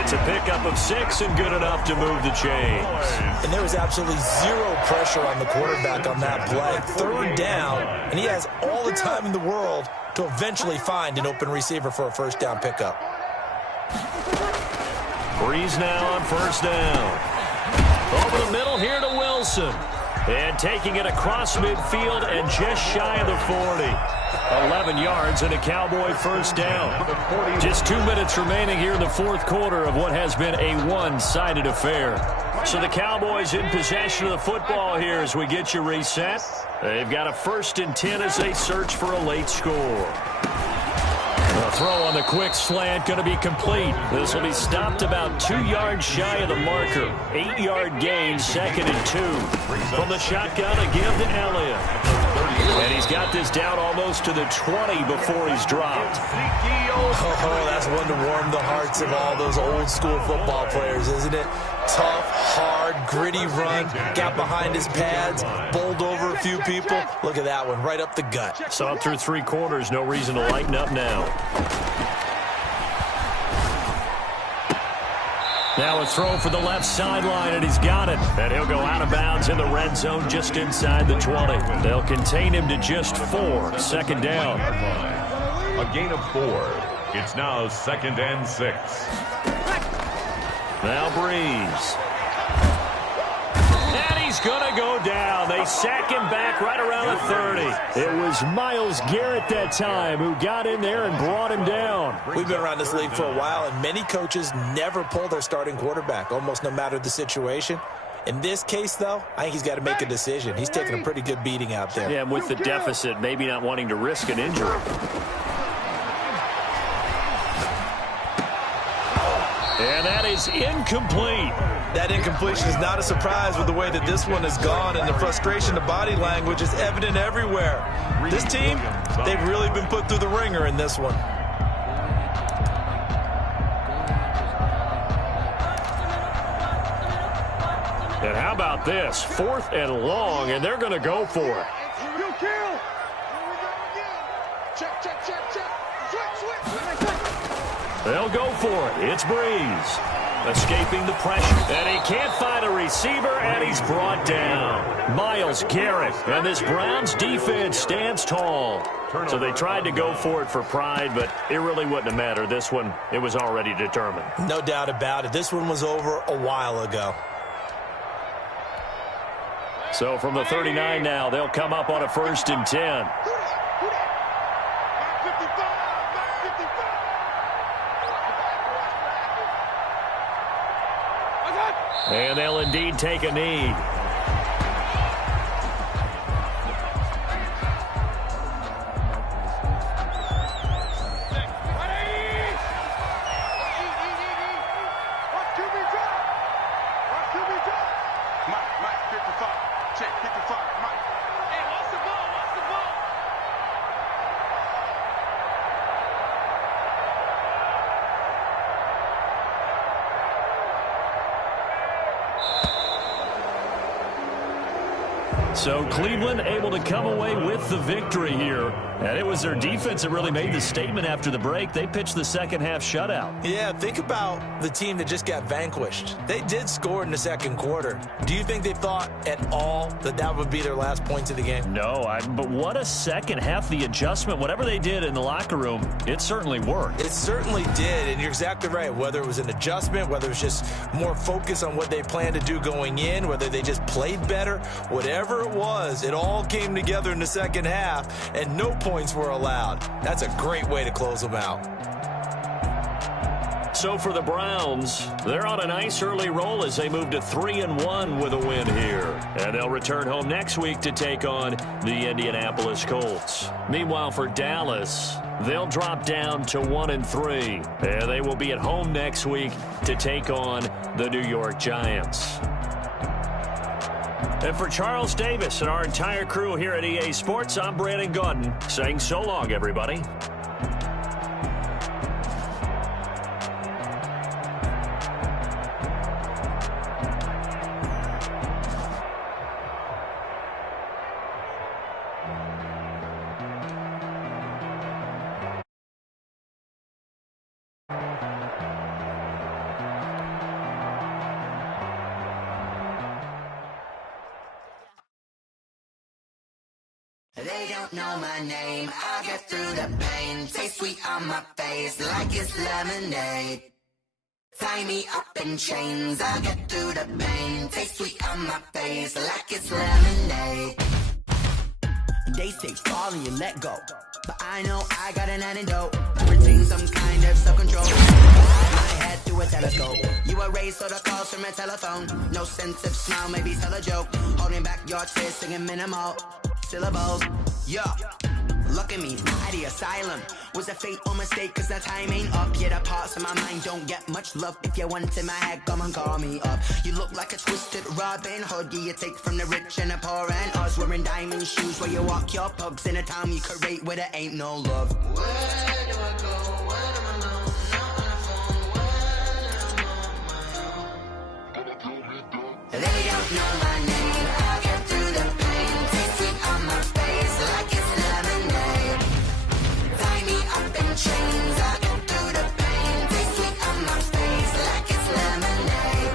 It's a pickup of 6 and good enough to move the chains. And there was absolutely zero pressure on the quarterback on that play. Third down, and he has all the time in the world to eventually find an open receiver for a first down pickup. Breeze now on first down. Over the middle here to Wilson. And taking it across midfield and just shy of the 40. 11 yards and a Cowboy first down. Just 2 minutes remaining here in the fourth quarter of what has been a one-sided affair. So the Cowboys in possession of the football here as we get you reset. They've got a 1st and 10 as they search for a late score. The throw on the quick slant going to be complete. This will be stopped about 2 yards shy of the marker. 8-yard gain, 2nd and 2. From the shotgun, a give to Elliott. And he's got this down almost to the 20 before he's dropped. Oh, that's one to warm the hearts of all those old school football players, isn't it? Tough, hard, gritty run. Got behind his pads, bowled over a few people. Look at that one, right up the gut. So up through 3 quarters, no reason to lighten up now. Now a throw for the left sideline, and he's got it. And he'll go out of bounds in the red zone just inside the 20. They'll contain him to just 4. Second down. A gain of 4. It's now 2nd and 6. Now Breeze. And he's going to go down. They sack him back right around the 30. It was Myles Garrett that time who got in there and brought him down. We've been around this league for a while, and many coaches never pull their starting quarterback, almost no matter the situation. In this case, though, I think he's got to make a decision. He's taking a pretty good beating out there. Yeah, and with the deficit, maybe not wanting to risk an injury. And that is incomplete. That incompletion is not a surprise with the way that this one has gone, and the frustration, the body language is evident everywhere. This team, they've really been put through the ringer in this one. And how about this? 4th and long, and they're going to go for it. They'll go for it. It's Breeze. Escaping the pressure. And he can't find a receiver, and he's brought down. Myles Garrett. And this Browns defense stands tall. So they tried to go for it for pride, but it really wouldn't have mattered. This one, it was already determined. No doubt about it. This one was over a while ago. So from the 39 now, they'll come up on a 1st and 10. And they'll indeed take a knee. So Cleveland able to come away with the victory here. And it was their defense that really made the statement after the break. They pitched the second-half shutout. Yeah, think about the team that just got vanquished. They did score in the second quarter. Do you think they thought at all that that would be their last points of the game? No, but what a second half. The adjustment, whatever they did in the locker room, it certainly worked. It certainly did, and you're exactly right. Whether it was an adjustment, whether it was just more focus on what they planned to do going in, whether they just played better, whatever it was, it all came together in the second half, and no points were allowed. That's a great way to close them out. So for the Browns, they're on a nice early roll as they move to 3-1 with a win here. And they'll return home next week to take on the Indianapolis Colts. Meanwhile, for Dallas, they'll drop down to 1-3. And they will be at home next week to take on the New York Giants. And for Charles Davis and our entire crew here at EA Sports, I'm Brandon Gaudin saying so long, everybody. They don't know my name, I get through the pain. Taste sweet on my face like it's lemonade. Tie me up in chains, I get through the pain. Taste sweet on my face like it's lemonade. They say fall and you let go, but I know I got an antidote. Retain some kind of self-control. My head through a telescope. You erase all the calls from a telephone. No sense of smile, maybe tell a joke. Holding back your tears, singing minimal syllables. Yeah, look at me, at the asylum. Was a fate or mistake, cause the time ain't up. Yeah, the parts of my mind don't get much love. If you want in my head, come and call me up. You look like a twisted Robin Hood. Yeah, you take from the rich and the poor and us. Wearing diamond shoes where you walk your pugs in a town you create where there ain't no love. Where do I go? Where am I alone? Not on the phone. When am I on my own? They don't know my name. I get through the pain. Taste sweet on my face like it's lemonade. Tie me up in chains. I get through the pain. Taste sweet on my face like it's lemonade.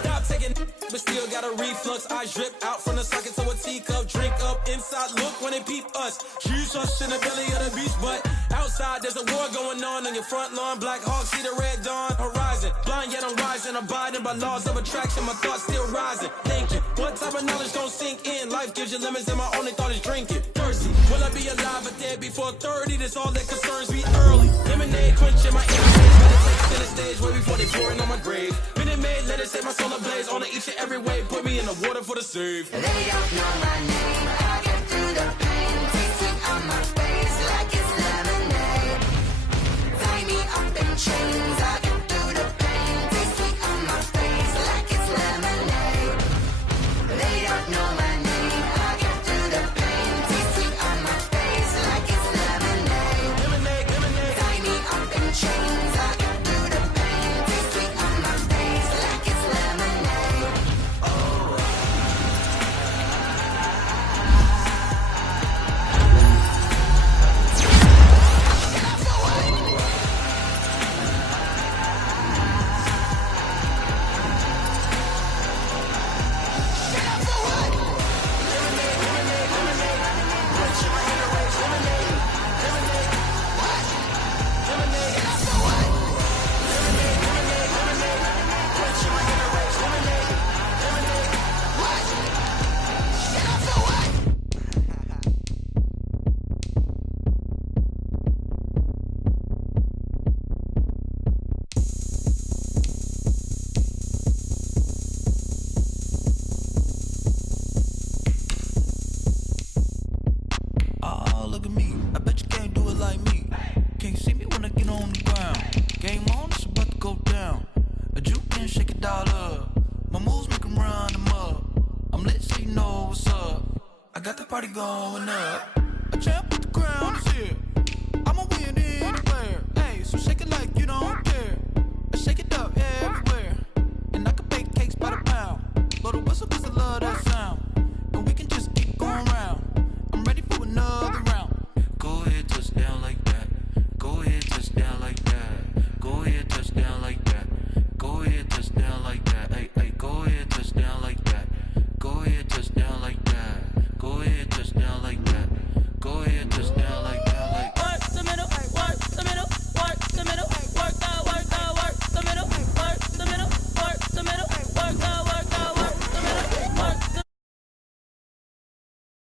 Stop taking but still got a reflux. I drip out from the socket to a teacup. Drink up inside, look when they peep us. Jesus in the belly of the beast, but outside there's a war going on your front lawn. Black Hawk, see the red dawn horizon. Blind yet I'm rising, abiding by laws of attraction. My thoughts still rising, thinking what type of knowledge gon' sink in? Life gives you limits and my only thought is drinking. Thirsty, will I be alive or dead before 30? That's all that concerns me early. Lemonade quenching my enemies. Meditation in the stage way before they pouring on my grave. Minute Maid, let it set my soul ablaze. On each and every way, put me in the water for the save. They don't know my name, I get through the pain. Taste sweet on my face like it's lemonade. Tie me up in chains, I get through the pain. Taste sweet on my face like it's lemonade. They don't know my name, I get through the pain. Taste sweet on my face like it's lemonade. Lemonade, lemonade. Tie me up in chains, I get through the pain. Taste sweet on my face like it's lemonade. Oh. Oh, look at me. I bet you can't do it like me. Can't see me when I get on the ground. Game on, it's about to go down. A juke and shake it all up. My moves make 'em run them up. I'm lit so you know what's up. I got the party going